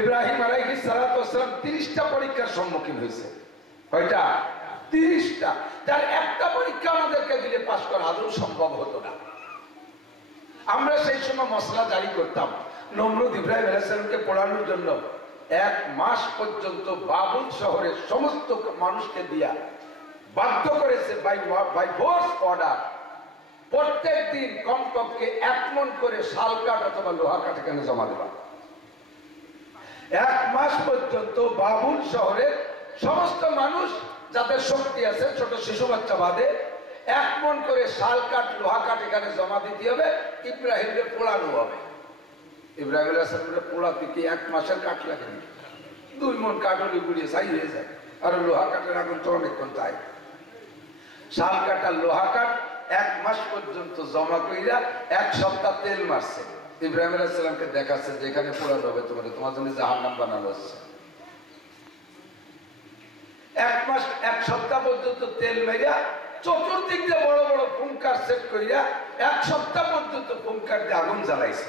ইব্রাহিম আলাইহিস সালাতু ওয়াস সালাম 30টা পরীক্ষার সম্মুখীন হয়েছে। কয়টা? 30টা। তার একটা পরীক্ষা আমাদেরকে দিলে পাস করা আদৌ সম্ভব হতো না। আমরা সেই সময় মশলা জারি করতাম। নমরুদ ইব্রাহিম আলাইহিস সালামকে পোড়ানোর জন্য 1 মাস পর্যন্ত বাবুল শহরের সমস্ত মানুষকে দিয়া বাধ্য করেছে বাই ফোর্স অর্ডার প্রত্যেক দিন কমপক্ষে 1 মণ করে শাল কাঠ অথবা লোহা কাঠ এখানে জমা দেওয়া। 1 মাস পর্যন্ত বাবুল শহরের সমস্ত মানুষ যাদের শক্তি আছে, ছোট শিশু বাচ্চা বাদে, 1 মণ করে শাল কাঠ লোহা কাঠ এখানে জমা দিতে হবে, ইব্রাহিমকে পোড়ানো হবে। ইব্রাহিম আলাইহিস সালামকে পোড়াতে কি 1 মাসের কাঠ লাগে? 2 মণ কাঠ হলে গুড়িয়ে ছাই হয়ে যায়। আর লোহা কাঠের আগুন তো অনেকক্ষণ যায়। শাল কাঠ আর লোহা কাঠ 1 মাস পর্যন্ত জমা কইরা 1 সপ্তাহ তেল মারছে। ইব্রাহিম আলাইহিস সালামকে দেখাচ্ছে যে এখানে পোড়ানো হবে, তোমার জন্য জাহান্নাম বানানো হচ্ছে। 1 মাস 1 সপ্তাহ পর্যন্ত তেল মেরিয়া চতুর্দিক দিয়ে বড় বড় পুঙ্কার সেট করিয়া 1 সপ্তাহ পর্যন্ত পুঙ্কার দিয়ে আগুন জ্বালাইছে।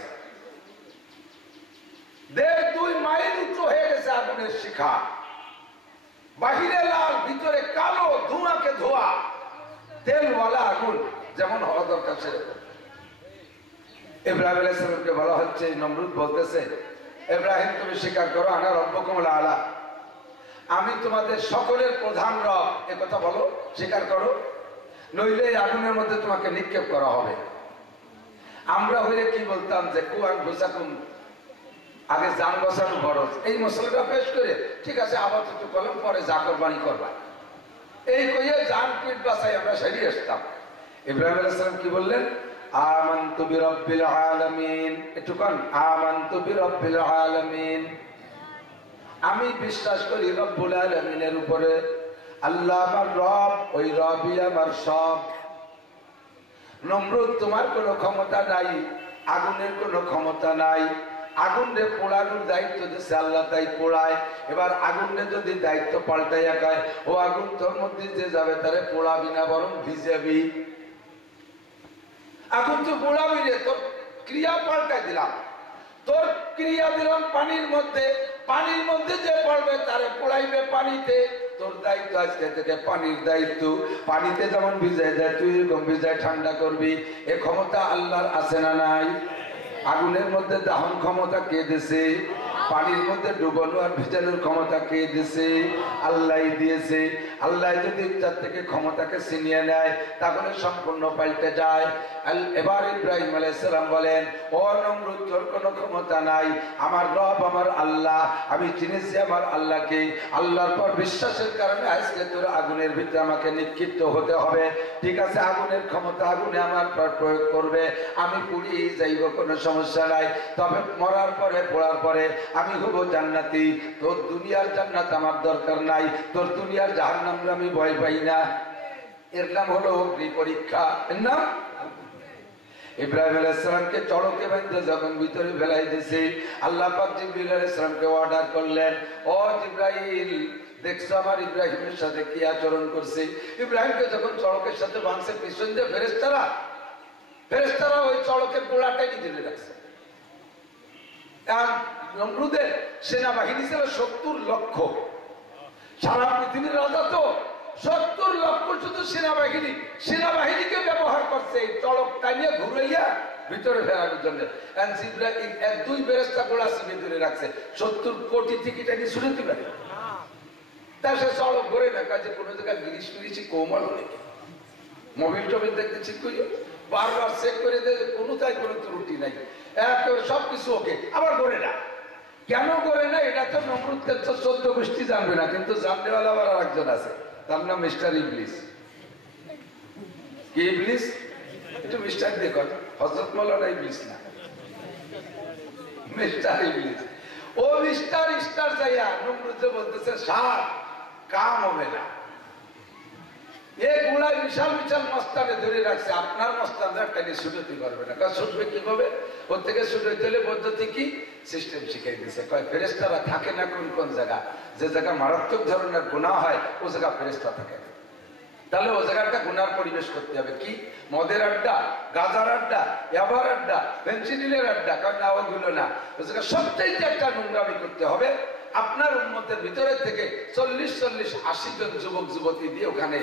1.5-2 মাইল উঁচু হয়ে গেছে আগুনের শিখা, বাহিরে লাল ভিতরে কালো, ধোঁয়াকে ধোয়া, তেলওয়ালা আগুন যেমন হওয়া দরকার সেরকম। ইব্রাহিম আলাইহিস সালামকে বলা হচ্ছে, নমরুদ বলতেছে, ইব্রাহিম তুমি স্বীকার করো আনা রব্বুকুমুল আলা, আমি তোমাদের সকলের প্রধান রব, এ কথা বলো, স্বীকার করো, নইলে এই আগুনের মধ্যে তোমাকে নিক্ষেপ করা হবে। আমরা হইলে কি বলতাম যে কুয়ান বুসাকুম, আগে জান বসানো ফরজ, এই মশলাটা পেশ করে ঠিক আছে আপাতত কলম, পরে যা কোরবানি করবা, এই কইয়ে জান পিঠ বাঁচাই আমরা সেরে আসতাম। ইব্রাহিম আলাইহিস সালাম কি বললেন? আমানতু বিরাব্বিল আলামিন, একটু কোন আমানতু বিরাব্বিল আলামিন, আমি বিশ্বাস করি রব্বুল আলামিনের উপরে। আল্লাহ আমার রব, ওই রবই আমার সব। নমরুদ তোমার কোনো ক্ষমতা নাই, আগুনের কোনো ক্ষমতা নাই, আগুনে পোড়ানোর দায়িত্ব দিচ্ছে আল্লাহ, তাই পোড়ায়। এবার আগুনে যদি দায়িত্ব পাল্টাইয়া খায়, ও আগুন তোর মধ্যে যে যাবে তারে পোড়াবি না, বরং ভিজাবি। আগুন তো পোড়াবি রে, তোর ক্রিয়া পাল্টাই দিলাম, তোর ক্রিয়া দিলাম পানির মধ্যে, পানির মধ্যে যে পড়বে তারে পোড়াইবে পানিতে। তোর দায়িত্ব আজকে থেকে পানির দায়িত্ব, পানিতে যেমন ভিজাই দেয় তুই এরকম ভিজাই ঠান্ডা করবি। এ ক্ষমতা আল্লাহর আছে না নাই? আগুনের মধ্যে দাহন ক্ষমতা কে দিছে? পানির মধ্যে ডুবানো আর ভিজানোর ক্ষমতা কে দিছে? আল্লাহ দিয়েছে। আল্লাহ যদি তার থেকে ক্ষমতাকে ছিনিয়ে নেয় তাহলে সম্পূর্ণ পাল্টে যায়। এবার ইব্রাহিম আলাইহিস সালাম বলেন, ও নমরুদ তোর কোনো ক্ষমতা নাই, আমার রব আমার আল্লাহ, আমি চিনেছি আমার আল্লাহকে, আল্লাহর পর বিশ্বাসের কারণে আজকে তোর আগুনের ভিতরে আমাকে নিক্ষিপ্ত হতে হবে। ঠিক আছে, আগুনের ক্ষমতা আগুনে আমার পর প্রয়োগ করবে, আমি পুড়িয়ে যাইব, কোনো সমস্যা নাই। তবে মরার পরে পোড়ার পরে আমি হব জান্নাতি। তোর দুনিয়ার জান্নাত আমার দরকার নাই, তোর দুনিয়ার জাহান্নাম আমি ভয় পাই না। এর নাম হলো অগ্নি পরীক্ষা। এর নাম ইব্রাহিম আলাইহিস সালামকে চড়কে বাঁধতে যখন ভিতরে ফেলাই দিয়েছে, আল্লাহ পাক জিবরিল আলাইহিস সালামকে অর্ডার করলেন, ও জিবরাইল দেখছো আমার ইব্রাহিমের সাথে কি আচরণ করছে। ইব্রাহিমকে যখন চড়কের সাথে বাঁধছে, পিছন দিয়ে ফেরেশতারা ওই চড়কের গোড়াটাই ধরে রাখছে। নমরুদের সেনাবাহিনী ছিল 70 লক্ষ, সারা পৃথিবীর রাজা তো 70 লক্ষ শুধু সেনাবাহিনীকে ব্যবহার করছে এই চড়ক টানিয়ে ঘুরাইয়া ভিতরে ফেরানোর জন্য। জিবরাইল 1-2 ফেরেশতা গোড়া চিপে ধরে রাখছে, 70 কোটি টিকিট আগে শুনে দিবে তা সে চড়ক ঘুরে না, কাজে কোনো জায়গায় গিরিশ ফিরিছি কোমল হলে মোবিল টোবিল দেখতে ঠিক করি, বারবার চেক করে দেয় কোনোটাই কোনো ত্রুটি নাই, একেবারে সবকিছু ওকে, আবার ঘুরে না। কেন করে না এটা তো নমরুদকে 14 গোষ্ঠী জানবে না, কিন্তু জাননেওয়ালা আবার আরেকজন আছে, তার নাম মিস্টার ইবলিস। কি ইবলিস? একটু মিস্টার দিয়ে কর, হযরত মাওলানা ইবলিস না, মিস্টার ইবলিস। ও মিস্টার যাইয়া নমরুদ বলতেছে সার কাম হবে না, এগুলা বিশাল বিশাল মস্তানে ধরে রাখছে, আপনার মস্তানরা টেনে ছুটতে পারবে না। ছুটবে কিভাবে? ওর থেকে ছুটে দিলে পদ্ধতি কি সিস্টেম শিখাই দিছে। কয় ফেরেশতারা থাকে না কোন কোন জায়গা, যে জায়গা মারাত্মক ধরনের গুনাহ হয় ও জায়গা ফেরেশতা থাকে না। তাহলে ও জায়গাটা গুনার পরিবেশ করতে হবে। কি? মদের আড্ডা, গাজার আড্ডা, ইয়াবার আড্ডা, ফেন্সিডিলের আড্ডা, কারণ না ওগুলো না। ও জায়গা সবচাইতে একটা নোংরামি করতে হবে। আপনার উম্মতের ভিতরে থেকে 40-80 জন যুবক যুবতী দিয়ে ওখানে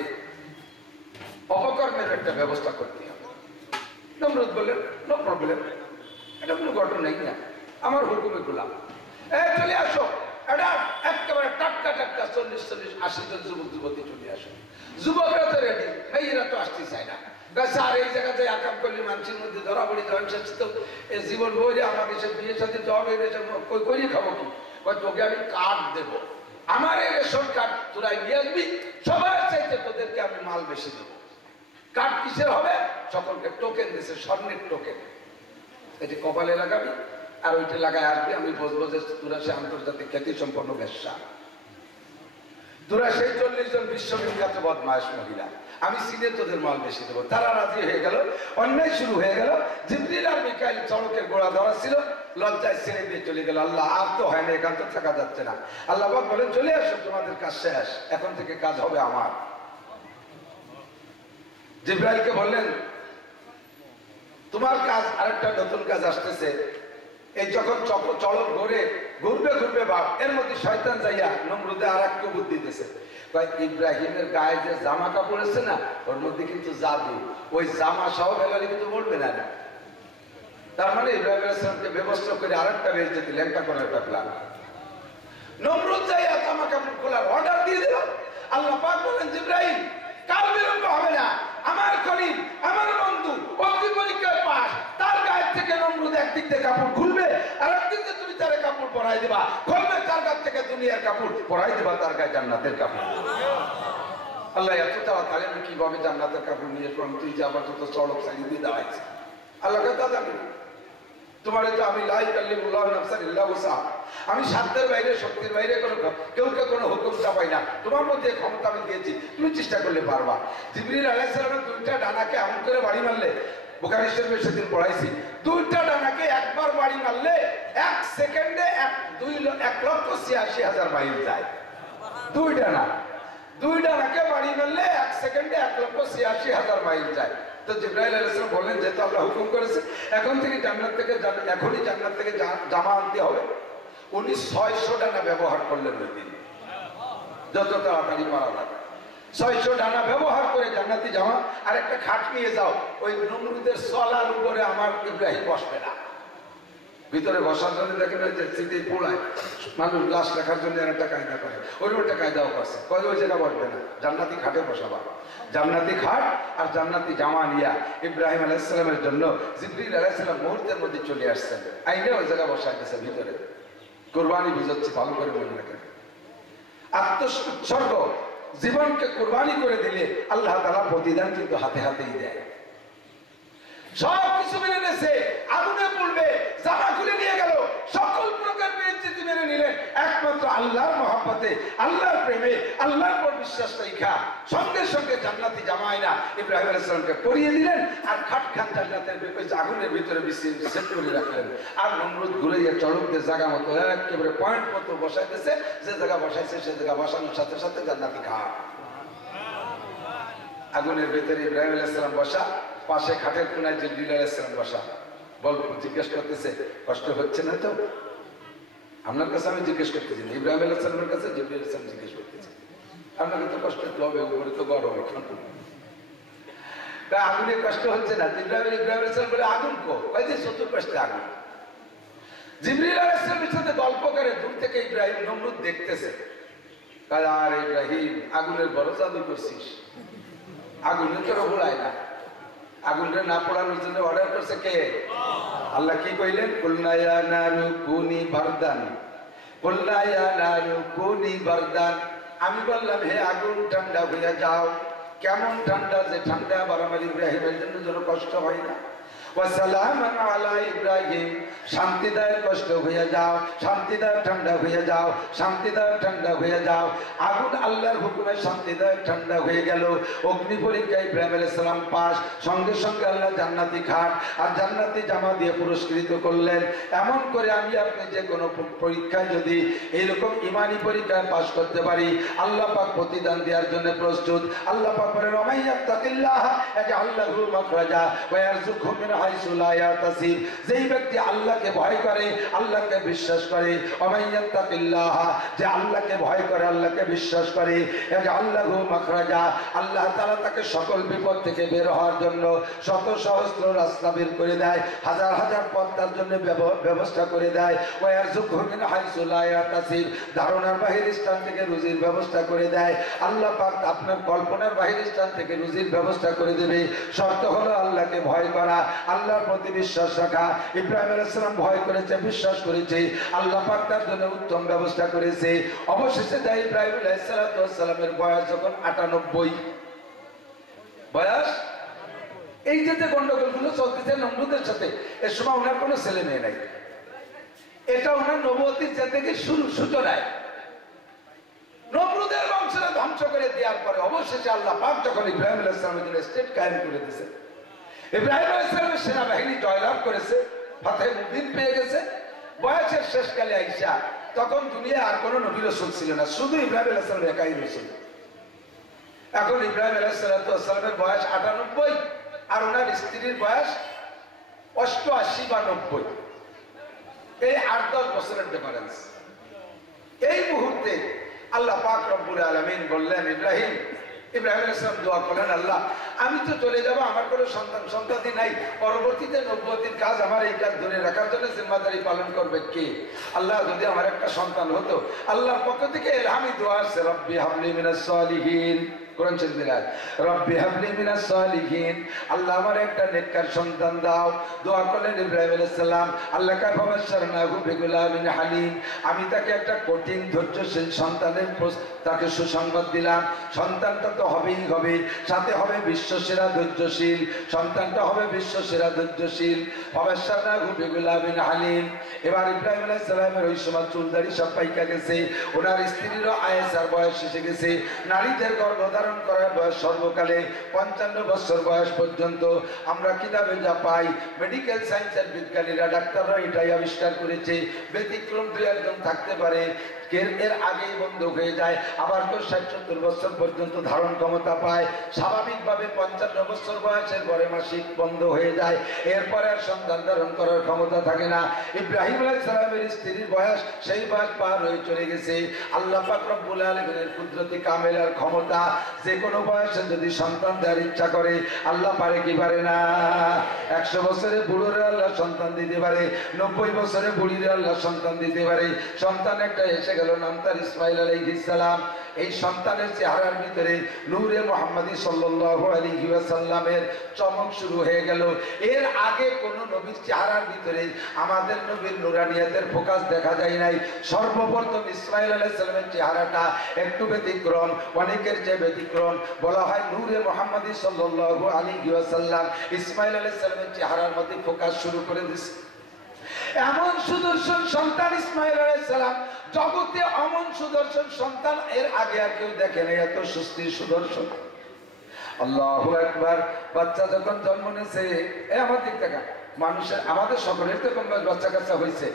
অপকর্মের একটা ব্যবস্থা করতে হবে। নমরুদ বললেন, নো প্রবলেম, এটা কোনো ঘটনাই না, আমার হুকুমে গোলাম। চলে আসো, এটা একেবারে টাটকা টাটকা 40-80 জন যুবক যুবতী চলে আসো। যুবকরা তো রেডি, মেয়েরা তো আসতে চায় না। স্যার এই জায়গাতে আকাম করলে মানুষের মধ্যে ধরা পড়ি, তো জীবন বই আমাকে সে বিয়ে সাথে তো হবে, করিয়ে খাবো কি? তোকে আমি কার্ড দেব, আমার এই রেশন কার্ড তোরা নিয়ে আসবি, সবার চাইতে তোদেরকে আমি মাল বেশি দেবো। কার্ড কিসের হবে? সকলকে টোকেন দিয়েছে, স্বর্ণের টোকেন। এটি কপালে লাগাবি আর ওইটা লাগায় আসবি, আমি বসবো যে তোরা সে আন্তর্জাতিক খ্যাতি সম্পন্ন ব্যবসা, তোরা সেই 40 জন বিশ্ববিখ্যাত বদমাশ মহিলা, আমি সিনে তোদের মাল বেশি দেবো। তারা রাজি হয়ে গেল, অন্যায় শুরু হয়ে গেল। জিবরিল আর মিকাইল চড়কের গোড়া ধরা ছিল, লজ্জায় ছেড়ে দিয়ে চলে গেল। আল্লাহ, আর তো হয় না, একান্ত থাকা যাচ্ছে না। আল্লাহ বলেন, চলে আসো, তোমাদের কাজ শেষ, এখন থেকে কাজ হবে আমার। জিবরাইলকে বললেন, তোমার কাজ আরেকটা নতুন কাজ আসতেছে। এই যখন চলক ঘুরবে ঘুরবে বাপ, এর মধ্যে শয়তান যাইয়া নমরুদে আর এক বুদ্ধি দিতেছে। ইব্রাহিমের গায়ে যে জামা কাপড় আছে না, ওর মধ্যে কিন্তু জাদু, ওই জামা সহ বেলালে কিন্তু বলবে না। তার মানে ইব্রাহিম আলাইহিস সালামকে ব্যবস্থা করে আরেকটা বেইজ্জতি ল্যাংটা করার একটা প্ল্যান। নমরুদ যাইয়া জামা কাপড় খোলার অর্ডার দিয়ে দিল। আল্লাহ পাক বলেন, জিবরাইল কাল বিলম্ব হবে না, আমার খলিল, আমার বন্ধু অগ্নি পরীক্ষায় পাস, তার গায়ের থেকে নমরুদ একদিক থেকে কাপড় খুলবে আর একদিক থেকে তুমি তার কাপড় পরাই দিবা, খুলবে তার গায়ে থেকে দুনিয়ার কাপড় পরাই দিবা, তার গায়ে জান্নাতের কাপড়। আল্লাহ এত তাড়াতাড়ি আমি কিভাবে জান্নাতের কাপড় নিয়ে আসলাম, তুই যে আবার তো চড়ক চালিয়ে দিয়ে দাঁড়াইছে। আল্লাহকে তা জানি তোমারে তো আমি আমি সাধ্যের বাইরে শক্তির বাইরে কেউকে কোনো হুকুম চাপাই না, তোমার মধ্যে ক্ষমতা আমি দিয়েছি, তুমি চেষ্টা করলে পারবা। জিবরিল আলাইহিস সালামের দুইটা ডানাকে এমন করে বাড়ি মারলে, বুখারী শরীফে সেদিন পড়াইছি, দুইটা ডানাকে একবার বাড়ি মারলে 1 সেকেন্ডে 1,86,000 মাইল যায়। দুই ডানাকে বাড়ি মারলে 1 সেকেন্ডে 1,86,000 মাইল যায়। তো জিবরাইল আলাইহিস সালাম বললেন, যেহেতু আল্লাহ হুকুম করেছে, এখন থেকে এখনই জান্নাত থেকে জামা আনতে হবে। উনি 600 ডানা ব্যবহার করলেন ওই দিন, যত তাড়াতাড়ি পারা লাগে। 600 ডানা ব্যবহার করে জান্নাতি জামা আর একটা খাট নিয়ে যাও, ওই নমরুদের সলার উপরে আমার ইব্রাহিম বসবে না। ভিতরে বসার জন্য দেখেন ওই যে স্মৃতি পোড়ায় মানুষ লাশ রাখার জন্য একটা কায়দা করে, ওই একটা কায়দাও করছে, ওই জায়গা বসবে না, জান্নাতি খাটে বসাবা। জান্নাতি খাট আর জান্নাতি জামা নিয়া ইব্রাহিম আলাইহিস সালামের জন্য জিবরিল আলাইহিস সালাম মুহূর্তের মধ্যে চলে আসছেন, আইনে ওই জায়গা বসা গেছে ভিতরে। কুরবানি বুঝাচ্ছি, ভালো করে মনে রাখেন। আত্মোৎসর্গ, জীবনকে কুরবানি করে দিলে আল্লাহ তাআলা প্রতিদান কিন্তু হাতে হাতেই দেয়। সব কিছু মেনে নিয়েছে, আগুনে পড়বে, জামা খুলে নিয়ে গেল, সকল প্রকার বেইজ্জতি মেনে নিলেন, একমাত্র আল্লাহর মহব্বতে, আল্লাহর প্রেমে, আল্লাহর পর বিশ্বাস রাখা সঙ্গে সঙ্গে জান্নাতি জামাই না ইব্রাহিম আলাইহিস সালামকে পরিয়ে দিলেন আর খাটখান জান্নাতের আগুনের ভিতরে সেট করে রাখলেন। আর নমরুদ ঘুরে গিয়ে চড়কদের জায়গা মতো একেবারে পয়েন্ট মতো বসাইতেছে, যে জায়গা বসাইছে সে জায়গা বসানোর সাথে সাথে জান্নাতি খাট। আগুনের ভেতরে ইব্রাহিম আলাইহিস সালাম বসা, পাশে খাটের কোনায় জিবরিল আলাইহিস সালাম বসা। জিজ্ঞেস করতেছে, কষ্ট হচ্ছে না তো? আপনার কাছে আমি জিজ্ঞেস করতেছি না, ইব্রাহিম আলাইহিস সালামের কাছে জিবরিল আলাইহিস সালাম জিজ্ঞেস করতেছে, আপনাকে তো কষ্ট হবে, উপরে তো গরম, এখন আগুনে কষ্ট হচ্ছে না? ইব্রাহিম আলাইহিস সালাম বলে, আগুন কো? ওই যে চতুর্পাশে আগুন। জিবরিল আলাইহিস সালামের সাথে গল্প করে দূর থেকে ইব্রাহিম নমরুদ দেখতেছে, আর ইব্রাহিম আগুনের বড় জাদু করছিস, আগুনে কেন পোড়ায় না? আগুনটা না পোড়ানোর জন্য অর্ডার করছে কে? আল্লাহ কি কইলেন? কুলনা ইয়া নারু কুনি বারদান, কুলনা ইয়া নারু কুনি বারদান। আমি বললাম, হে আগুন ঠান্ডা হইয়া যাও। কেমন ঠান্ডা? যে ঠান্ডা আবার আমার ইব্রাহিমের জন্য যেন কষ্ট হয় না। ওয়াসালামান আলা ইব্রাহিম, শান্তি দাও কষ্ট হয়ে যাও, শান্তি দাও ঠান্ডা হয়ে যাও, শান্তি দাও ঠান্ডা হয়ে যাও। আগুন আল্লাহর হুকুমে শান্তি দাও ঠান্ডা হয়ে গেল। অগ্নি পরীক্ষায় ইব্রাহিম আলাইহিস সালাম পাস, সঙ্গে সঙ্গে আল্লাহ জান্নাতি খাট আর জান্নাতি জামা দিয়ে পুরস্কৃত করলেন। এমন করে আমি আপনি যে কোনো পরীক্ষায় যদি এইরকম ইমানি পরীক্ষায় পাস করতে পারি, আল্লাহ পাক প্রতিদান দেওয়ার জন্য প্রস্তুত। আল্লাহ পাক বলেন ওয়া ইয়াত্তাকিল্লাহ ইয়াজআল লাহু মাখরাজা ওয়া ইয়ারযুকহু মিন হাইসু লা ইয়াহতাসিব। যেই ব্যক্তি আল্লাহকে ভয় করে, আল্লাহকে বিশ্বাস করে, ওয়া ইয়াত্তাকিল্লাহ, যে আল্লাহকে ভয় করে, আল্লাহকে বিশ্বাস করে, ইয়াজআল লাহু মাখরাজা, আল্লাহ তাআলা তাকে সকল বিপদ থেকে বের হওয়ার জন্য শত সহস্র রাস্তা বের করে দেয়, হাজার হাজার পথ তার জন্য ব্যবস্থা করে দেয়। ওয়া ইয়ারযুকহু মিন হাইসু লা ইয়াহতাসিব, ধারণার বাহির স্থান থেকে রুজির ব্যবস্থা করে দেয়। আল্লাহ পাক আপনার কল্পনার বাহির স্থান থেকে রুজির ব্যবস্থা করে দেবে। শর্ত হলো আল্লাহকে ভয় করা, আল্লাহর প্রতি বিশ্বাস রাখা। ইব্রাহিম আলাইহিস সালাম ভয় করেছে, বিশ্বাস করেছে, আল্লাহ পাক তার জন্য উত্তম ব্যবস্থা করেছে। অবশেষে যায় ইব্রাহিম আলাইহিস সালামের বয়স যখন 98 বয়স, এই যে গন্ডগোলগুলো চলতেছে নমরুদের সাথে, এর সময় ওনার কোনো ছেলে মেয়ে নাই। এটা ওনার নবুয়তির থেকে সূচনায় নমরুদের বংশকে ধ্বংস করে দেওয়ার পরে অবশেষে আল্লাহ পাক যখন ইব্রাহিম আলাইহিস সালামের জন্য স্টেট কায়েম করে দিয়েছে, ইব্রাহিম আলাইহিস সালামের সেনাবাহিনী জয়লাভ করেছে, ফাতহে মুবিন পেয়ে গেছে। বয়সের শেষকালে আইসা তখন দুনিয়া আর কোনো নবী রাসূল ছিল না, শুধু ইব্রাহিম আলাইহিস সালাম একাই রাসূল। এখন ইব্রাহিম আলাইহিস সালামের বয়স 98 আর ওনার স্ত্রীর বয়স 88 বা 90, এই 8-10 বছরের ডিফারেন্স। এই মুহূর্তে আল্লাহ পাক রব্বুল আলামিন বললেন ইব্রাহিম আলাইহিস সালাম দোয়া করলেন, আল্লাহ আমি তো চলে যাব, আমার কোনো সন্তান নাই, পরবর্তীতে নবুয়তির কাজ আমার এই কাজ ধরে রাখার জন্য জিম্মাদারি পালন করবে কে? আল্লাহ যদি আমার একটা সন্তান হতো। আল্লাহর পক্ষ থেকে ইলহামি দোয়া আসছে, রব্বি হাবলি মিনাস সালিহিন, কোরআন শরীফে আছে, রব্বি হাবলি মিনাস সালিহিন, আল্লাহ আমার একটা নেককার সন্তান দাও। দোয়া করলেন ইব্রাহিম আলাইহিস সালাম, আল্লাহ কা ফাবাশশারনাহু বিগুলামিন হালিম, আমি তাকে একটা কঠিন ধৈর্যশীল সন্তানের তাকে সুসংবাদ দিলাম। সন্তানটা তো হবেই হবে, সাথে হবে বিশ্বসেরা ধৈর্যশীল, সন্তানটা হবে বিশ্বসেরা ধৈর্যশীল। ফাবাশশারনাহু বিগুলামিন হালিম। এবার ইব্রাহিম আলাইহিস সালামের ওই সময় চুলদাড়ি সব পাইকা গেছে, ওনার স্ত্রীরও আয়েশার বয়স এসে গেছে। নারীদের গর্ভধারণ করার বয়স সর্বকালে 55 বছর বয়স পর্যন্ত। আমরা কিতাবে যা পাই, মেডিকেল সায়েন্সের বিজ্ঞানীরা, ডাক্তাররা এটাই আবিষ্কার করেছে। ব্যতিক্রম 2-1 জন থাকতে পারে, এর আগেই বন্ধ হয়ে যায়, আবার তো 60-70 বছর পর্যন্ত ধারণ ক্ষমতা পায়। স্বাভাবিকভাবে 55 বছর বয়সের পরে মাসিক বন্ধ হয়ে যায়, এরপরে আর সন্তান ধারণ করার ক্ষমতা থাকে না। ইব্রাহিম আলাইহিস সালামের স্ত্রীর বয়স সেই বয়স পার হয়ে চলে গেছে। আল্লাহ পাক রব্বুল আলামিনের কুদরতি কামেলার ক্ষমতা, যে কোনো বয়সে যদি সন্তান দেওয়ার ইচ্ছা করে আল্লাহ পারে কি পারে না? 100 বছরে বুড়োরে আল্লাহ সন্তান দিতে পারে, 90 বছরে বুড়িরে আল্লাহ সন্তান দিতে পারে। সন্তান একটা এসে গেল, নাম তার ইসমাইল আলাইহিস সালাম। এই সন্তানের চেহারার ভিতরে নূরে মুহাম্মাদি সাল্লাল্লাহু আলাইহি ওয়াসাল্লামের চমক শুরু হয়ে গেল। এর আগে কোন নবীর চেহারার ভিতরে আমাদের নবীর নূরানিয়াতের ফোকাস দেখা যায় নাই। সর্বপ্রথম ইসমাইল আলাইহিস সালামের চেহারাটা একটু ব্যতিক্রম, অনেকের চেয়ে ব্যতিক্রম। বলা হয় নূরে মুহাম্মাদি সাল্লাল্লাহু আলাইহি ওয়াসাল্লাম ইসমাইল আলাইহিস সালামের চেহারার মধ্যে ফোকাস শুরু করে দিয়েছে। এমন সুদর্শন সন্তান ইসমাইল আলাইহিস সালাম, জগতে অমন সুদর্শন সন্তান এর আগে আর কেউ দেখে নাই, এত সুস্থির সুদর্শন। আল্লাহু আকবার। বাচ্চা যখন জন্ম নিয়েছে, আমার দিক থেকে মানুষের, আমাদের সকলের তো কম বাচ্চা কাচ্চা হয়েছে।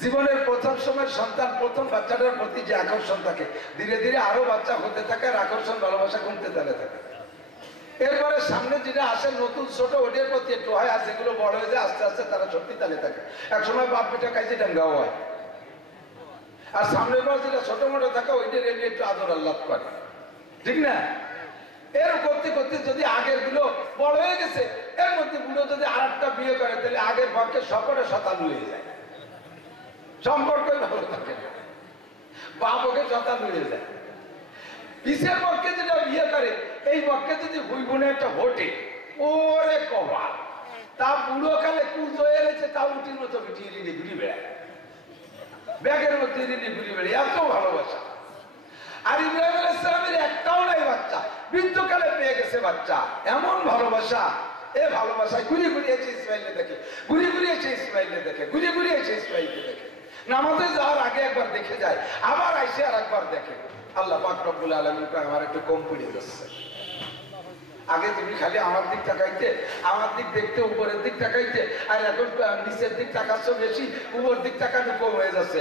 জীবনের প্রথম সময়ের সন্তান, প্রথম বাচ্চাটার প্রতি যে আকর্ষণ থাকে, ধীরে ধীরে আরো বাচ্চা হতে থাকে, আর আকর্ষণ ভালোবাসা কমতে থাকে। এরপরে সামনে যেটা আসে নতুন ছোট, ওটার প্রতি একটু হয়, আর যেগুলো বড় হয়ে যায় আস্তে আস্তে তারা সত্যি তালে থাকে। একসময় বাপ বেটা কাজে ডাঙ্গাও হয়, আর সামনের পর যেটা ছোট মোটো থাকে ওইটার এমনি একটু আদর আল্লাহ করে, ঠিক না? এর করতে করতে যদি আগের গুলো বড় হয়ে গেছে, এর মধ্যে বুড়ো যদি আর একটা বিয়ে করে, তাহলে আগের পক্ষে সকলে শতালু হয়ে যায়, সম্পর্কই ভালো থাকে না, বাপ ওকে শতালু হয়ে যায়। পিসের পক্ষে যেটা বিয়ে করে, এই পক্ষে যদি ভুই বোনে একটা ভোটে, ওরে কবা, তা বুড়ো কালে কুচ হয়ে গেছে, তা উঠির মতো বিটিয়ে রিনে ঘুরি বেড়ায়, ব্যাগের মধ্যে রিনে ঘুরি বেড়ায়, এত ভালোবাসা। আর ইব্রাহিম আলাইহিস সালামের একটাও নাই বাচ্চা, বৃদ্ধকালে পেয়ে গেছে বাচ্চা, এমন ভালোবাসা। এ ভালোবাসায় ঘুরে ঘুরে এসে ইসমাইলকে দেখে, ঘুরে ঘুরে এসে ইসমাইলকে দেখে, ঘুরে ঘুরে এসে ইসমাইলকে দেখে। নামাজে যাওয়ার আগে একবার দেখে যায়, আবার আইসে আর একবার দেখে। আল্লাহ পাক রব্বুল আলামিন কয় আমার একটু কম পড়ে যাচ্ছে। আগে তুমি খালি আমার দিক তাকাইতে, আমার দিক দেখতে উপরের দিক তাকাইতে, আর এখন নিচের দিক তাকাচ্ছ বেশি, উপর দিক তাকানো কম হয়ে যাচ্ছে।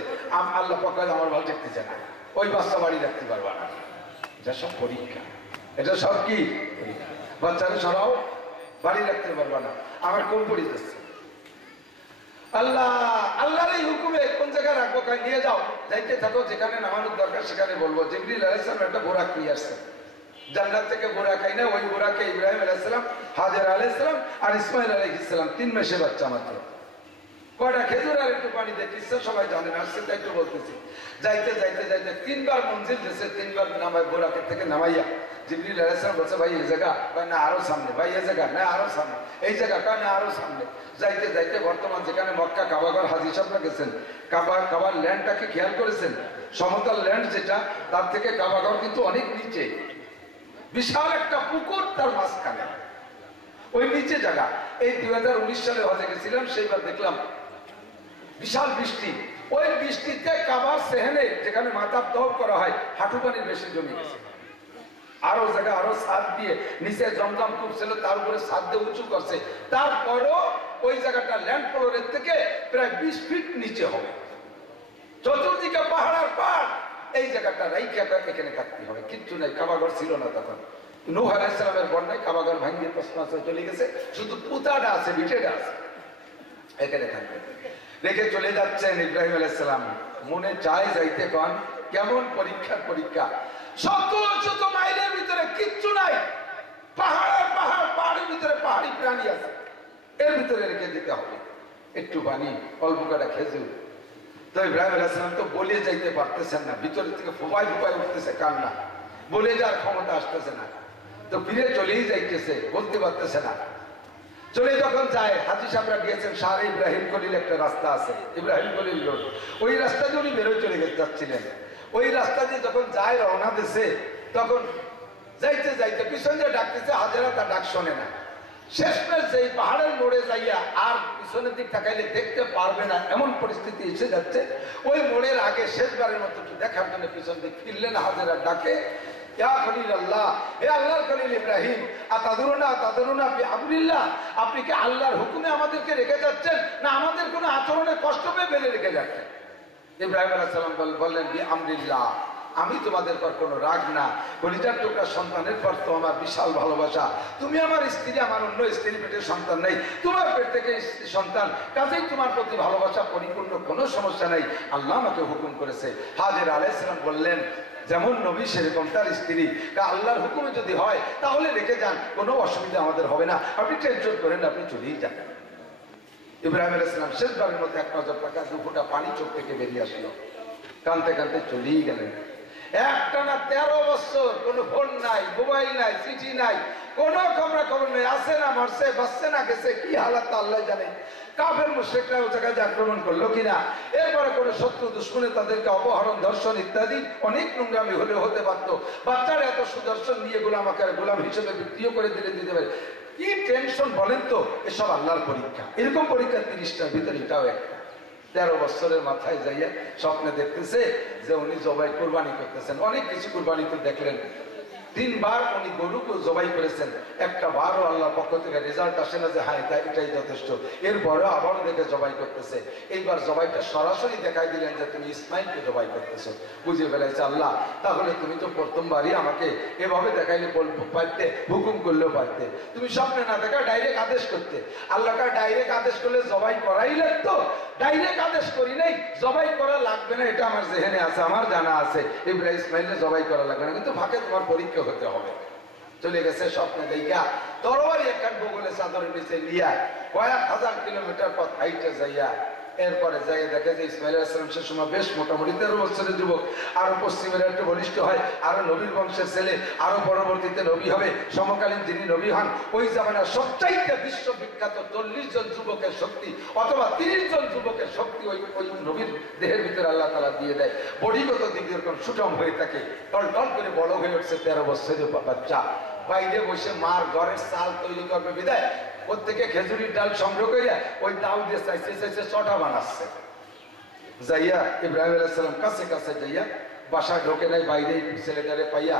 আল্লাহ পাক আমার ভালো দেখতে চায় না, ওই বাচ্চা বাড়ি রাখতে পারবা না। এটা সব পরীক্ষা, এটা সব কি বাচ্চারা সরাও বাড়ি রাখতে পারবা না, আমার কম পড়ে যাচ্ছে। আল্লাহর এই হুকুমে কোন জায়গায় রাখবো, নিয়ে যাও, যাইতে থাকো, যেখানে নামানোর দরকার সেখানে বলবো। জিবরিল আলাইহিস সালাম একটা বোরাক নিয়ে আসছে, জান্নাত থেকে বোরাক আইনা ওই বোরাকে ইব্রাহিম আলাইহিস সালাম, হাজের আলাইহিস সালাম আর ইসমাইল আলাইহিস সালাম 3 মাসের বাচ্চা মাত্র, কয়টা খেজুর আর একটু পানি দিয়ে, কিচ্ছা সবাই জানে না, সেটা একটু বলতেছি। যাইতে যাইতে যাইতে 3 বার মঞ্জিল দিয়েছে, 3 বার নামায় বোরাকের থেকে নামাইয়া জিবরিল আলাইহিস সালাম বলছে ভাই এই জায়গা, না আরো সামনে, ভাই এই জায়গা, না আরো সামনে, এই জায়গা, না আরো সামনে। যাইতে যাইতে বর্তমান যেখানে মক্কা কাবাগর হাজী সাহেবরা গেছেন, কাবার ল্যান্ডটাকে খেয়াল করেছেন, সমতল ল্যান্ড যেটা, তার থেকে কাবাগর কিন্তু অনেক নিচে, বিশাল একটা পুকুর তার মাঝখানে, ওই নিচে জায়গা। এই 2019 সালে হজে গেছিলাম, সেইবার দেখলাম বিশাল বৃষ্টি, ওই বৃষ্টিতে কাবার সেহেনে যেখানে মাথার তওয়াফ করা হয় হাঁটু পানির বেশি জমে গেছে। আরো জায়গা আরো ছাদ দিয়ে নিচে জমজম কূপ ছিল, তার উপরে ছাদ দিয়ে উঁচু করছে, তারপরও ওই জায়গাটা ল্যান্ড ফ্লোরের থেকে প্রায় 20 ফিট নিচে হবে, চতুর্দিকে পাহাড় আর পাহাড়। এই জায়গাটা রাইখা এখানে থাকতে হবে, কিচ্ছু নাই, কাবাঘর ছিল না তখন। নূহ আলাইহিস সালামের বন্যায় কাবাঘর ভাঙিয়ে তছনছ চলে গেছে, শুধু পুতাটা আছে, ভিটেটা আছে, এখানে থাকবে। রেখে চলে যাচ্ছেন ইব্রাহিম আলাইহিস সালাম, মনে চায় যাইতে, কন কেমন পরীক্ষার পরীক্ষা, শত শত মাইলের ভিতরে কিচ্ছু নাই, পাহাড় আর পাহাড়, পাহাড়ের ভিতরে পাহাড়ি প্রাণী আছে, এর ভিতরে রেখে দিতে হবে একটু পানি, অল্প কটা খেজুর। তো ইব্রাহিম আলাইহিস সালাম তো বলে যাইতে পারতেছেন না, ভিতর থেকে ফোপায় ফোপায় উঠতেছে কান্না, বলে যাওয়ার ক্ষমতা আসতেছে না, তো ফিরে চলেই যাইতেছে, বলতে পারতেছে না। চলে যখন যায়, হাজী সাহেবরা গিয়েছেন শাহরে ইব্রাহিম খলিল, একটা রাস্তা আছে ইব্রাহিম খলিল রোড, ওই রাস্তা দিয়ে উনি বেরোয় চলে যাচ্ছিলেন। ওই রাস্তা দিয়ে যখন যায় রওনা দিছে, তখন যাইতে যাইতে পিছন দিয়ে ডাকতেছে, হাজেরা তার ডাক শোনে না। শেষমেশ যেই পাহাড়ের মোড়ে যাইয়া আর পিছনের দিক তাকাইলে দেখতে পারবে না এমন পরিস্থিতি এসে যাচ্ছে, ওই মোড়ের আগে শেষবারের মতো একটু দেখার জন্য পিছন দিক ফিরলেন, হাজেরা ডাকে, ইয়া খলিল আল্লাহ, হে আল্লাহর খলিল ইব্রাহিম, আতাদরুনা বিআমরিল্লাহ, আপনি কি আল্লাহর হুকুমে আমাদেরকে রেখে যাচ্ছেন, না আমাদের কোনো আচরণে কষ্ট পেয়ে বেঁধে রেখে যাচ্ছেন? ইব্রাহিম আলাইহিস সালাম বললেন, বিআমরিল্লাহ, আমি তোমাদের পর কোনো রাগ না, কলিজার টুকরা সন্তানের পর তো আমার বিশাল ভালোবাসা, তুমি আমার স্ত্রী, আমার অন্য স্ত্রীর পেটের সন্তান নেই, তোমার পেট থেকে সন্তান, কাজেই তোমার প্রতি ভালোবাসা পরিপূর্ণ, কোনো সমস্যা নেই, আল্লাহ আমাকে হুকুম করেছে। হাজের আলাইহিস সালাম বললেন, যেমন নবী সেরকম তার স্ত্রী, আল্লাহর হুকুমে যদি হয় তাহলে রেখে যান, কোনো অসুবিধা আমাদের হবে না, আপনি টেনশন করেন, আপনি চলেই যান। ইব্রাহিম আলাইহিস সালাম শেষবারের মধ্যে 1 নজর টাকা 2 ফোঁটা পানি চোখ থেকে বেরিয়ে আসলো, কাঁদতে কাঁদতে চলেই গেলেন। একটানা 13 বছর কোনো ফোন নাই, মোবাইল নাই, চিঠি নাই, কোনো খবর নেই, আছে না মরছে, বাঁচছে না গেছে, কি হালাত আল্লাহ জানে। কাফের মুশরিকরা ওই জায়গায় আক্রমণ করলো কিনা, এরপরে কোনো শত্রু দুশ্মনে তাদেরকে অপহরণ, ধর্ষণ ইত্যাদি অনেক নোংরামি হলে হতে পারত। বাচ্চারা এত সুদর্শন নিয়ে গোলাম হিসেবে বিক্রিও করে দিতে পারে, কি টেনশন বলেন তো। এসব আল্লাহর পরীক্ষা, এরকম পরীক্ষা 30টার ভিতরে এটাও একটা। 13 বছরের মাথায় যাইয়া স্বপ্নে দেখতেছে যে উনি জবাই কুরবানি করতেছেন, অনেক কিছু কুরবানি তো দেখলেন, 3 বার উনি গরুকে জবাই করেছেন, একটা বারও আল্লাহর পক্ষ থেকে রেজাল্ট আসে না যে হ্যাঁ এটাই যথেষ্ট, এরপরেও আবারও দেখে জবাই করতেছে। এইবার জবাইটা সরাসরি দেখাই দিলেন যে তুমি ইসমাইলকে জবাই করতেছো, বুঝে ফেলাইছে আল্লাহ, তাহলে তুমি তো প্রথমবারই আমাকে এভাবে দেখাইলে পারতে, হুকুম করলেও পারতে, তুমি স্বপ্নে না দেখা ডাইরেক্ট আদেশ করতে। আল্লাহকে ডাইরেক্ট আদেশ করলে জবাই করাই লাগতো, ডাইরেক্ট আদেশ করি নাই, জবাই করা লাগবে না, এটা আমার জেহেনে আছে, আমার জানা আছে, ইব্রাহিম ইসমাইলে জবাই করা লাগবে না, কিন্তু ফাঁকে তোমার পরীক্ষা হতে হবে। চলে গেছে স্বপ্নে দেখা, তরবারি একখান বগলে চাদরের নিচে লিয়া কয়েক হাজার কিলোমিটার পথ হাইটে যাইয়া এরপরে যাই দেখে যে ইসমাইল আলাইহিস সালাম সে সময় বেশ মোটামুটি 13 বছরের যুবক, আরো পশ্চিমের একটু বলিষ্ঠ হয়, আরো নবীর বংশের ছেলে, আরো পরবর্তীতে নবী হবে, সমকালীন যিনি নবী হন, ওই জামানার সবচাইতে বিশ্ববিখ্যাত 40 জন যুবকের শক্তি অথবা 30 জন যুবকের শক্তি ওই নবীর দেহের ভিতরে আল্লাহ তাআলা দিয়ে দেয়। বডিগত দিক দিয়ে এরকম সুঠম হয়ে থাকে, টল টল করে বড় হয়ে উঠছে 13 বছরের বাচ্চা। বাইরে বসে মার ঘরের চাল তৈরি করবে বিদায় প্রত্যেকে খেজুরির ডাল সংগ্রহ করিয়া ওই দাও দিয়ে চাইছে চাইছে চটা বানাচ্ছে। যাইয়া ইব্রাহিম আলাইহিস সালাম কাছে কাছে যাইয়া বাসায় ঢোকে নাই, বাইরে ছেলেটারে পাইয়া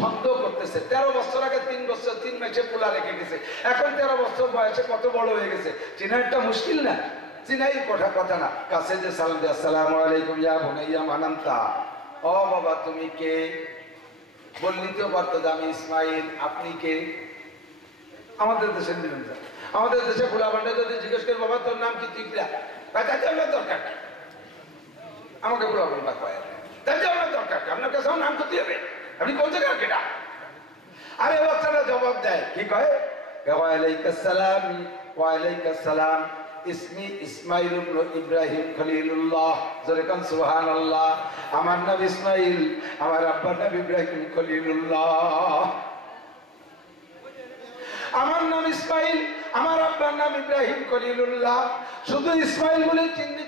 সন্দেহ করতেছে। 13 বছর আগে 3 বছর 3 মাসে পোলা রেখে গেছে, এখন 13 বছর বয়সে কত বড় হয়ে গেছে, চিনারটা মুশকিল না? চিনাই কথা না, কাছে যে সালাম দিয়ে আসসালামু আলাইকুম ইয়া বুনাইয়া মানান্তা, ও বাবা তুমি কে? বললি তো পারতো যে আমি ইসমাইল, আপনি কে? আমাদের দেশের নিয়ম, আমাদের দেশে পোলা বান্ডা যদি জিজ্ঞেস করে বাবা তোর নাম কি, তুই কিরা, তাতে আমার দরকার, আমাকে পোলা বান্ডা কয় তাতে আমার দরকার, আপনার কাছে আমার নাম করতে হবে, আপনি কোন জায়গার কেটা? আরে বাচ্চারা জবাব দেয়, কি কয়? ওয়ালাইকুম সালাম, ওয়ালাইকুম সালাম, ইসমি ইসমাইল ইবনে ইব্রাহিম খলিলুল্লাহ, জোরে কোন সুবহানাল্লাহ। আমার নাম ইসমাইল, আমার আব্বার নাম ইব্রাহিম খলিলুল্লাহ। আমার নাম ইসমাইল, আমার আব্বার নাম ইব্রাহিম খলিলুল্লাহ। শুধু ইসমাইল বলে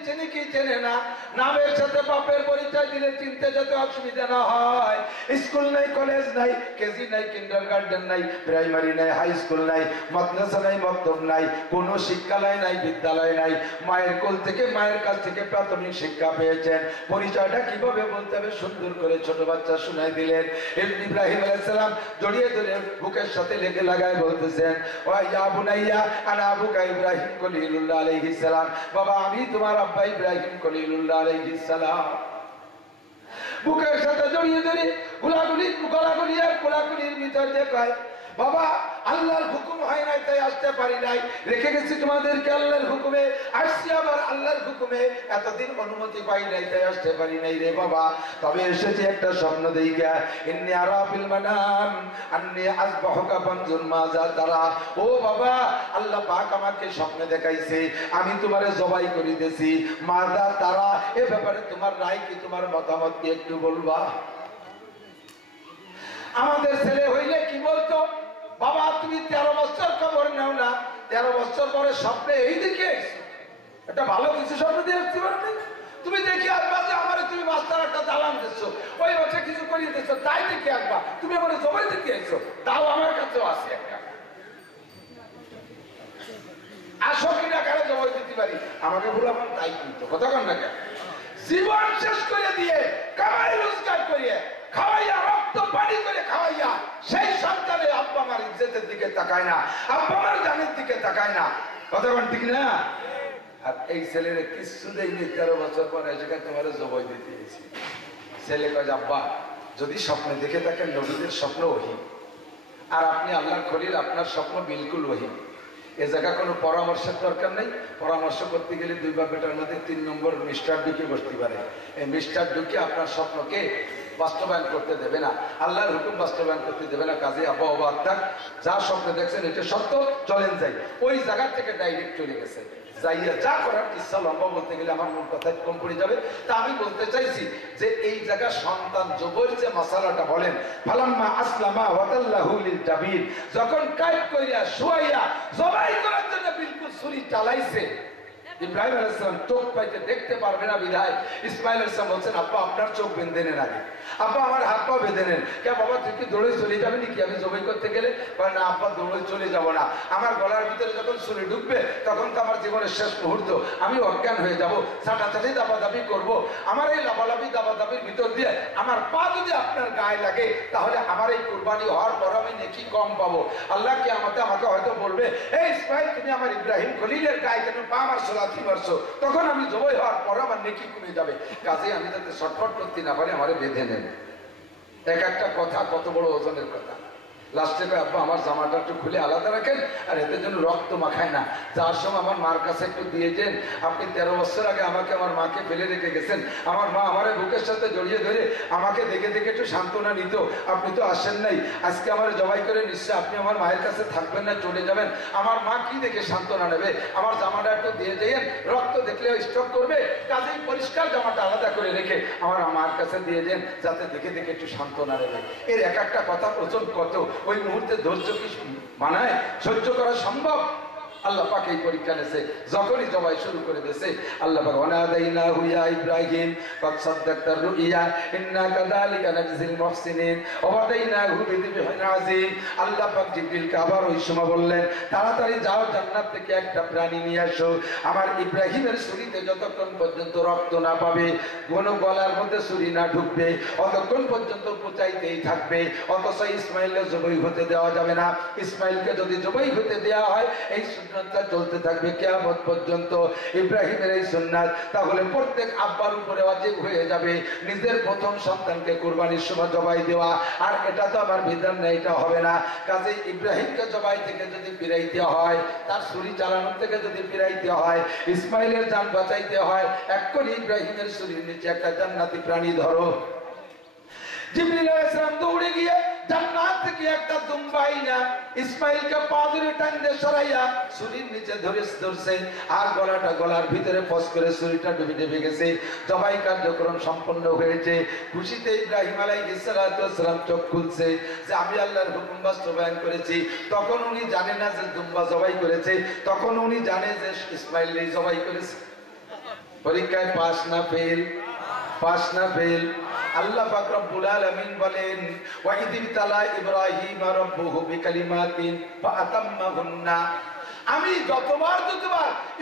চিনি কি চেনে না, নামের সাথে বাপের পরিচয় দিলে চিনতে যাতে অসুবিধা না হয়। স্কুল নাই, কলেজ নাই, কেজি নাই, কিন্ডারগার্টেন নাই, প্রাইমারি নাই, হাই স্কুল নাই, মাদ্রাসা নাই, মক্তব নাই, কোনো শিক্ষালয় নাই, বিদ্যালয় নাই। মায়ের কোল থেকে, মায়ের কাছ থেকে প্রাথমিক শিক্ষা পেয়েছেন। পরিচয়টা কিভাবে বলতে হবে সুন্দর করে ছোট বাচ্চা শুনাই দিলেন। ইব্রাহিম আলাইহিস সালাম জড়িয়ে ধরে বুকের সাথে লেগে লাগায় বলতেছেন, ওয়া ইয়া বুনাইয়া আনা আবুকা ইব্রাহিম খলিলুল্লাহ আলাইহিস সালাম, বাবা আমি তোমার আব্বা ইব্রাহিম খলিলুল্লাহ আলাইহিস সালাম। বুকের সাথে জড়িয়ে ধরে গোলাগুলি আর কোলাগুলির ভিতর দিয়ে কয়, বাবা আল্লাহর হুকুম হয় নাই তাই আসতে পারি নাই, রেখে গেছি তোমাদেরকে আল্লাহর হুকুমে, আসছি আবার আল্লাহর হুকুমে, এতদিন অনুমতি পাই নাই তাই আসতে পারি নাই রে বাবা। তবে এসেছি একটা স্বপ্ন দেইখা, ইন্নী আরা ফিল মানাম আন্নী আসবাহুকা ফানজুর মাযা তারা। ও বাবা, আল্লাহ পাক আমাকে স্বপ্নে দেখাইছে আমি তোমারে জবাই করিতেছি, মাযা তারা, এ ব্যাপারে তোমার রায় কি, তোমার মতামত কি একটু বলবা? আমাদের ছেলে হইলে কি বলতো, বাবা তুমি 13 বছর খবর নাও না, 13 বছর পরে স্বপ্নে এই দেখে আইছো, একটা ভালো কিছু স্বপ্ন দিয়ে আসতে পারবে, তুমি দেখে আসবা যে আমার তুমি মাস্টার একটা দালান দিচ্ছো, ওই বছর কিছু করিয়ে দিচ্ছ, তাই দেখে আসবা, তুমি আমার জবাই দেখে আইছো, তাও আমার কাছেও আছে একটা, আসো কিনা কারো জবাই দিতে পারি, আমাকে বলো আমার তাই কিন্তু কথা কন না কেন? জীবন শেষ করে দিয়ে কামাই রোজগার করিয়ে খাওয়াইয়া, রক্ত পানি করে খাওয়াইয়া, সেই সন্তানের আব্বা আমার ইজ্জতের দিকে তাকায় না, আব্বা আমার জানের দিকে তাকায় না, কথা বল ঠিক না? আর এই ছেলের কিছু দেয়নি, 13 বছর পরে সেখানে তোমার জবাই দিতে গেছি। ছেলে কয় আব্বা যদি স্বপ্নে দেখে থাকেন নবীদের স্বপ্ন ওহী, আর আপনি আল্লাহর খলিল, আপনার স্বপ্ন বিলকুল ওহী, এ জায়গা কোনো পরামর্শের দরকার নেই। পরামর্শ করতে গেলে 2 বাপ বেটার মধ্যে 3 নম্বর মিস্টার ঢুকে বসতে পারে, এই মিস্টার ঢুকে আপনার স্বপ্নকে বাস্তবায়ন করতে দেবে না, আল্লাহর হুকুম বাস্তবায়ন করতে দেবে না। কাজে আব্বা অবাক থাক, যা স্বপ্ন দেখছেন এটা সত্য, চলেন যাই। ওই জায়গা থেকে ডাইরেক্ট চলে গেছে, যাইয়া যা করার ইচ্ছা, লম্বা বলতে গেলে আমার মূল কথা কম পড়ে যাবে, তা আমি বলতে চাইছি যে এই জায়গা সন্তান জবর যে মাসালাটা বলেন, ফালাম্মা আসলামা ওয়াতাল্লাহু লিল জাবির, যখন কাইদ কইরা শুয়াইয়া জবাই করার জন্য বিলকুল ছুরি চালাইছে, ইব্রাহিম আলাইহিস সালাম চোখ পাইতে দেখতে পারবে না বিধায় ইসমাইল আলাইহিস সালাম বলছেন, আব্বা আপনার চোখ বেঁধে নেন আগে, আব্বা আমার হাত পা বেঁধে নেন। কে বাবা তুই কি দৌড়ে চলে যাবে নাকি আমি জবাই করতে গেলে? না আব্বা দৌড়ে চলে যাব না, আমার গলার ভিতরে যখন ছুরি ঢুকবে তখন তো আমার জীবনের শেষ মুহূর্ত, আমি অজ্ঞান হয়ে যাব, ছাটাছাটি দাবাদাবি করব, আমার এই লাভালাভি দাবাদাবির ভিতর দিয়ে আমার পা যদি আপনার গায়ে লাগে তাহলে আমার এই কুরবানি হওয়ার পর আমি নেকি কম পাবো। আল্লাহ কি আমাকে হয়তো বলবে, এই ইসমাইল তুমি আমার ইব্রাহিম খলিলের গায়ে কেন পা মারছো, লাথি মারছো, তখন আমি জবাই হওয়ার পর আমার নেকি কমে যাবে। কাজে আমি যাতে শর্টফট করতে না পারি আমারে বেঁধে নেন। এক একটা কথা কত বড় ওজনের কথা। লাস্টে কয় আব্বা আমার জামাটা একটু খুলে আলাদা রাখেন, আর এতে যেন রক্ত মাখায় না, যার সময় আমার মার কাছে একটু দিয়েছেন, আপনি 13 বছর আগে আমাকে আমার মাকে ফেলে রেখে গেছেন, আমার মা আমার বুকের সাথে জড়িয়ে ধরে আমাকে দেখে দেখে একটু সান্ত্বনা নিত, আপনি তো আসেন নাই, আজকে আমার জবাই করে নিশ্চয় আপনি আমার মায়ের কাছে থাকবেন না, চলে যাবেন, আমার মা কি দেখে সান্ত্বনা নেবে, আমার জামাটা একটু দিয়ে দেন, রক্ত দেখলে স্টক করবে, কাজেই পরিষ্কার জামাটা আলাদা করে রেখে আমার মার কাছে দিয়ে দেন, যাতে দেখে দেখে একটু সান্ত্বনা নেবে। এর এক একটা কথা ওজন কত, ওই মুহূর্তে ধৈর্য কি মানায়, সহ্য করা সম্ভব? আল্লাহ পাক এই পরীক্ষা নেছে, যখনই জবাই শুরু করে দিয়েছে আল্লাহ পাক ওয়ানাদাইনাহু ইয়া ইব্রাহিম ক্বাদ সাদ্দাকতার রুইয়া ইন্না কাযালিকা নাজজিল মুহসিনিন ওয়া ওয়াদাইনাহু বিযিবহিন আযীম। আল্লাহ পাক জিবরিলকে আবার ওই সময় বললেন, তাড়াতাড়ি যাও জান্নাত থেকে একটা প্রাণী নিয়ে আসো। আমার ইব্রাহিমের ছুরিতে যতক্ষণ পর্যন্ত রক্ত না পাবে, কোন গলার মধ্যে ছুরি না ঢুকবে, অতক্ষণ পর্যন্ত পচাইতেই থাকবে। অথচ ইসমাইলের জবাই হতে দেওয়া যাবে না। ইসমাইলকে যদি জবাই হতে দেওয়া হয়, এই সুন্নাতটা চলতে থাকবে কিয়ামত পর্যন্ত। ইব্রাহিমের এই সুন্নাত তাহলে প্রত্যেক আব্বার উপরে ওয়াজিব হয়ে যাবে নিজের প্রথম সন্তানকে কুরবানির সময় জবাই দেওয়া। আর এটা তো আমার বিধান না, এটা হবে না। কাজে ইব্রাহিমকে জবাই থেকে যদি ফিরাইতে হয়, তার ছুরি চালানো থেকে যদি ফিরাইতে হয়, ইসমাইলের জান বাঁচাইতে হয়, এক্ষুনি ইব্রাহিমের ছুরির নিচে একটা জান্নাতি প্রাণী ধরো। জিবরিল আলাইহিস সালাম দৌড়ে গিয়ে জান্নাত থেকে একটা দুম্বাই না ইসমাইলকে পা ধরে টান দিয়ে সরাইয়া ছুরির নিচে ধরছে। আর গলার ভিতরে ফস করে ছুরিটা ডুবে গেছে। জবাই কার্যক্রম সম্পন্ন হয়েছে। খুশিতে ইব্রাহিম আলাইহিস সালাম চোখ খুলছে যে আমি আল্লাহর হুকুম বাস্তবায়ন করেছি। তখন উনি জানে না যে দুম্বা জবাই করেছে, তখন উনি জানে যে ইসমাইল জবাই করেছে। পরীক্ষায় পাস না ফেল, পাস না ফেল। আল্লাহ পাক রব্বুল আলামিন বলেন, ওয়া ইযিবতালা ইব্রাহিম রাব্বুহু বিকালিমাতিন ফাআতাম্মাহুন্না। আমি যতবার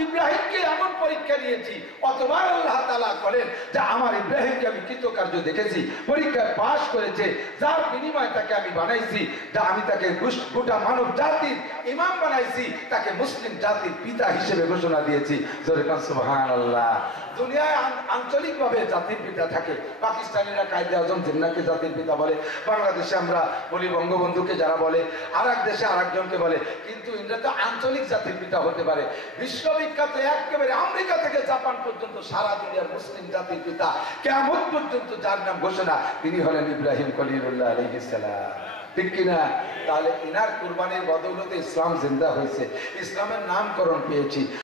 ইব্রাহিমকে এমন পরীক্ষা নিয়েছি, অতবার আল্লাহ তাআলা বলেন যে আমার ইব্রাহিমকে আমি কৃতকার্য দেখেছি, পরীক্ষায় পাশ করেছে, যার বিনিময়ে তাকে আমি বানাইছি, যা আমি তাকে গোটা মানব জাতির ইমাম বানাইছি, তাকে মুসলিম জাতির পিতা হিসেবে ঘোষণা দিয়েছি। জোরে কান সুবহানাল্লাহ। দুনিয়ায় আঞ্চলিকভাবে জাতির পিতা থাকে। পাকিস্তানিরা কায়েদে আজম জিন্নাহকে জাতির পিতা বলে, বাংলাদেশে আমরা বলি বঙ্গবন্ধুকে যারা বলে, আর এক দেশে আরেকজনকে বলে। কিন্তু ইন্ডিয়া তো আঞ্চলিক জাতির পিতা হতে পারে। বিশ্ববিখ্যাত একেবারে আমেরিকা থেকে জাপান পর্যন্ত সারা দুনিয়ার মুসলিম জাতির পিতা কিয়ামত পর্যন্ত যার নাম ঘোষণা, তিনি হলেন ইব্রাহিম খলিলুল্লাহ আলাইহিস সালাম। ঠিক কিনা? তাহলে ইনার কুরবানির বদৌলতে ইসলাম জিন্দা হয়েছে, ইসলামের নামকরণ পেয়েছি।